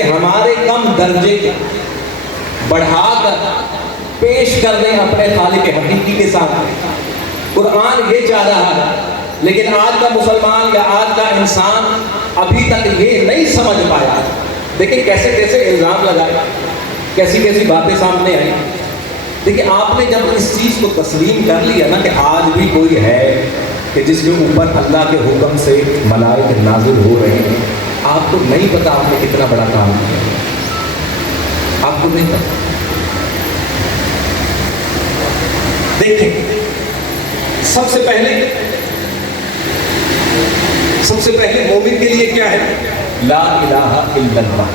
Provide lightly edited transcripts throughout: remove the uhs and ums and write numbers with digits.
کہ ہمارے کم درجے بڑھا کر پیش کر دیں اپنے خالق حقیقی کے سامنے. قرآن یہ چاہ رہا ہے، لیکن آج کا مسلمان یا آج کا انسان ابھی تک یہ نہیں سمجھ پایا. دیکھیں کیسے کیسے الزام لگائے، کیسی کیسی باتیں سامنے آئی. دیکھیں آپ نے جب اس چیز کو تسلیم کر لیا نا کہ آج بھی کوئی ہے کہ جس کے اوپر اللہ کے حکم سے ملائکہ نازل ہو رہے ہیں، آپ کو نہیں پتا آپ نے کتنا بڑا کام کیا. آپ کو نہیں پتا. دیکھیں سب سے پہلے مومن کے لیے کیا ہے؟ لا الہ الا اللہ،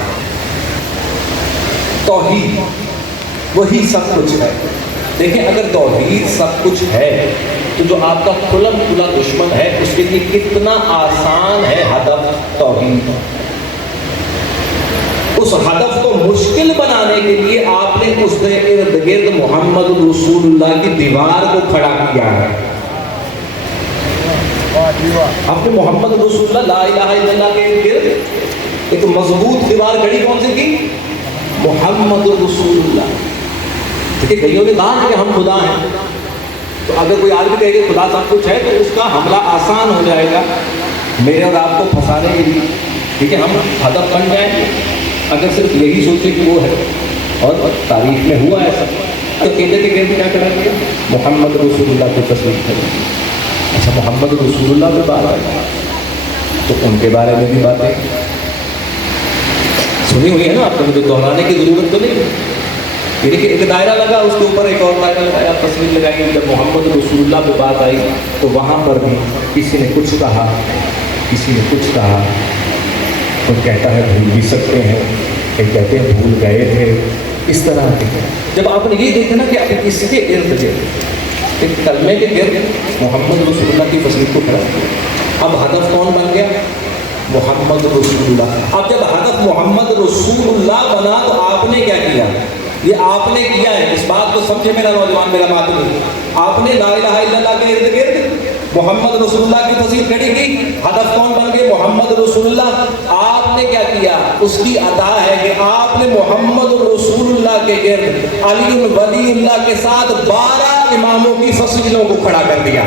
توحید، وہی سب کچھ ہے. دیکھیں اگر توحید سب کچھ ہے تو جو آپ کا کھلم کھلا دشمن ہے اس کے لیے کتنا آسان ہے ہدف توحید. اس ہدف کو مشکل بنانے کے لیے آپ نے اس کے ارد گرد محمد رسول اللہ کی دیوار کو کھڑا کیا ہے. آپ نے محمد رسول اللہ لا الہ الا اللہ کے ارد گرد ایک مضبوط دیوار کھڑی کون سی کی؟ محمد رسول اللہ. دیکھیں کئیوں نے کہا کہ ہم خدا ہیں، تو اگر کوئی آدمی کہے کہ خدا سب کچھ ہے تو اس کا حملہ آسان ہو جائے گا میرے اور آپ کو پھنسانے کے لیے. ٹھیک ہے، ہم ہدف بن جائیں گے اگر صرف یہی سوچے کہ وہ ہے. اور تاریخ میں ہوا ایسا تو کہتے کہ کیا کرا گیا؟ محمد رسول اللہ کو تسلیم کریں. اچھا محمد رسول اللہ پہ بات آئی تو ان کے بارے میں بھی باتیں سنی ہوئی ہے نا آپ کو، مجھے دہرانے کی ضرورت تو نہیں. یعنی کہ ایک دائرہ لگا، اس کے اوپر ایک اور دائرہ لگایا، تصویر لگائی. جب محمد رسول اللہ پہ بات آئی تو وہاں پر بھی کسی نے کچھ کہا، کسی نے کچھ کہا. کوئی کہتا ہے بھول بھی سکتے ہیں، کوئی کہتے ہیں بھول گئے تھے. اس طرح کے جب آپ نے یہ دیکھا نا کہ اب اس کے ارد گرد ایک کلمے کے گرد محمد رسول اللہ کی تصویر کو کھڑا کیا. اب ہدف کون بن گیا؟ محمد رسول اللہ. اب جب ہدف محمد رسول اللہ بنا تو آپ نے کیا کیا؟ یہ آپ نے کیا ہے. اس بات کو سمجھے میرا نوجوان، میرا بات نہیں. آپ نے لا الہ الا اللہ کے ارد گرد محمد رسول اللہ کی تصویر کھڑی کی. ہدف کون بن گئے؟ محمد رسول اللہ. آپ نے کیا کیا؟ اس کی عطا ہے کہ آپ نے محمد رسول اللہ کے گرد علی ولی اللہ کے ساتھ 12 اماموں کی تصویروں کو کھڑا کر دیا.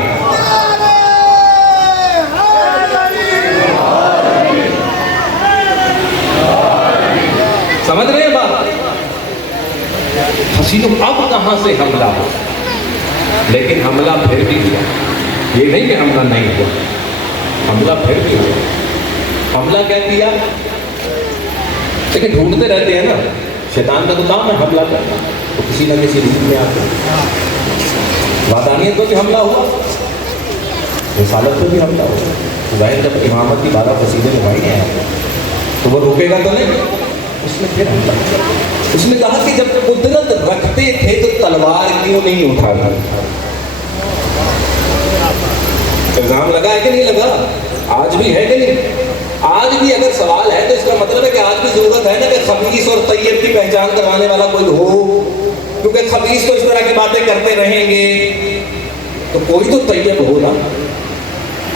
سمجھ رہے ہیں بات؟ حسینوں اب کہاں سے حملہ ہو؟ لیکن حملہ پھر بھی ہوا. یہ نہیں کہ حملہ نہیں ہوا، حملہ پھر بھی ہوا. حملہ کیا کیا؟ لیکن ڈھونڈتے رہتے ہیں نا، شیطان کا تو کام ہے حملہ کرنا. تو کسی نہ کسی روپ میں آتے وحدانیت پہ بھی حملہ ہوا، رسالت پہ بھی حملہ ہوا. ظاہر جب امامت کی 12 فصیلیں نبھائی ہیں تو وہ روکے گا تو نہیں. اس نے پھر حملہ کیا. اس نے کہا کہ جب قدرت رکھتے تھے تو تلوار کیوں نہیں اٹھائی؟ الزام لگا ہے کہ نہیں لگا؟ آج بھی ہے کہ نہیں؟ آج بھی اگر سوال ہے تو اس کا مطلب ہے کہ آج بھی ضرورت ہے نا کہ خبیث اور طیب کی پہچان کروانے والا کوئی ہو. کیونکہ خبیث تو اس طرح کی باتیں کرتے رہیں گے، تو کوئی تو طیب ہو نا،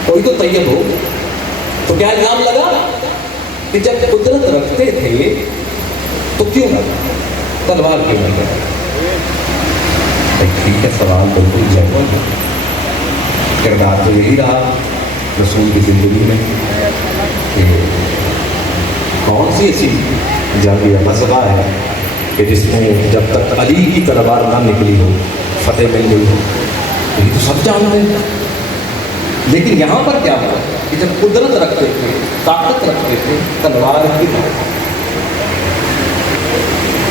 کوئی تو طیب ہو. تو کیا الزام لگا کہ جب قدرت رکھتے تھے تو کیوں نہ تلوار کیوں نہیں لگا؟ ٹھیک ہے، سوال بالکل جینوئن ہے. کردار تو یہی رہا رسول کی زندگی میں کہ کون سی ایسی جنگ یا غزوہ ہے کہ جس میں جب تک علی کی تلوار نہ نکلی ہو فتح مل گئی ہو. یہ تو سب جانتے ہیں. لیکن یہاں پر کیا ہوا کہ جب قدرت رکھتے تھے، طاقت رکھتے تھے، تلوار کی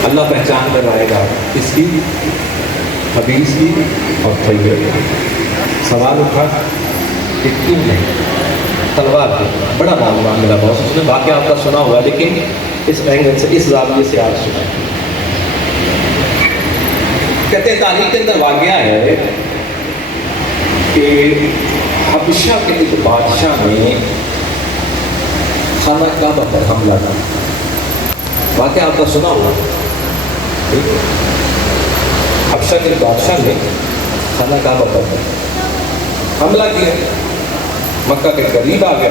اللہ پہچان کروائے گا اس کی، حدیث کی اور طیب کی. سوال اٹھا کہ کیوں نہیں تلوار کی؟ بڑا معاملہ میرا بہت، اس نے واقعہ آپ کا سنا ہوا لیکن اس اینگل سے، اس زاویے سے آج سنا. کہتے ہیں تاریخ کے اندر واقعہ ہے کہ حبشہ کے ایک بادشاہ نے خانہ کعبہ پر حملہ کیا. واقعہ آپ کا سنا ہوا. حبشہ کے بادشاہ نے خانہ کعبہ پر حملہ کیا، مکہ کے قریب آ گیا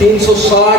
360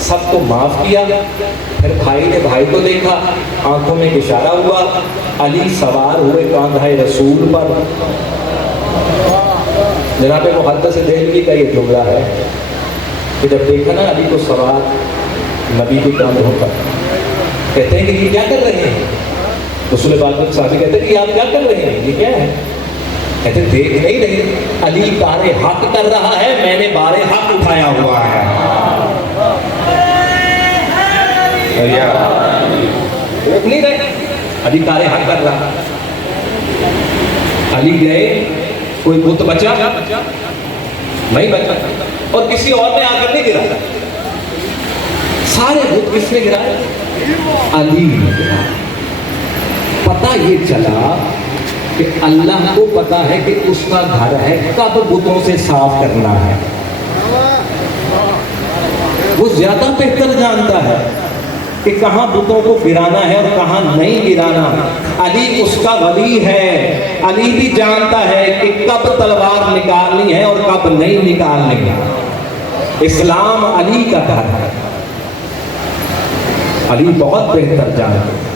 سب کو معاف کیا. پھر بھائی نے بھائی کو دیکھا, آنکھوں میں اشارہ ہوا, علی سوار ہوئے کاندھے رسول پر. جناب محدث دہلوی کا یہ جملہ ہے کہ جب دیکھا نا علی کو سوار نبی کے کاندھوں پر, کہتے ہیں کہ یہ کیا کر رہے ہیں؟ رسول پاک صاحب کہتے ہیں کہ آپ کیا کر رہے ہیں, یہ کیا ہے؟ کہتے ہیں دیکھ نہیں رہے, علی کار حق کر رہا ہے, میں نے بار حق اٹھایا ہوا ہے. دیکھ نہیں رہے, علی کار حق کر رہا. علی گئے, کوئی بت بچا نہیں بچا, اور کسی اور نے آ کر نہیں گرا. سارے بت کس نے گرائے؟ علی نے گرا. پتہ یہ چلا کہ اللہ کو پتا ہے کہ اس کا گھر ہے, کب بتوں سے صاف کرنا ہے. وہ زیادہ بہتر جانتا ہے کہ کہاں بتوں کو گرانا ہے اور کہاں نہیں گرانا. علی اس کا ولی ہے, علی بھی جانتا ہے کہ کب تلوار نکالنی ہے اور کب نہیں نکالنی ہے. اسلام علی کا گھر ہے, علی بہت بہتر جانتا ہے.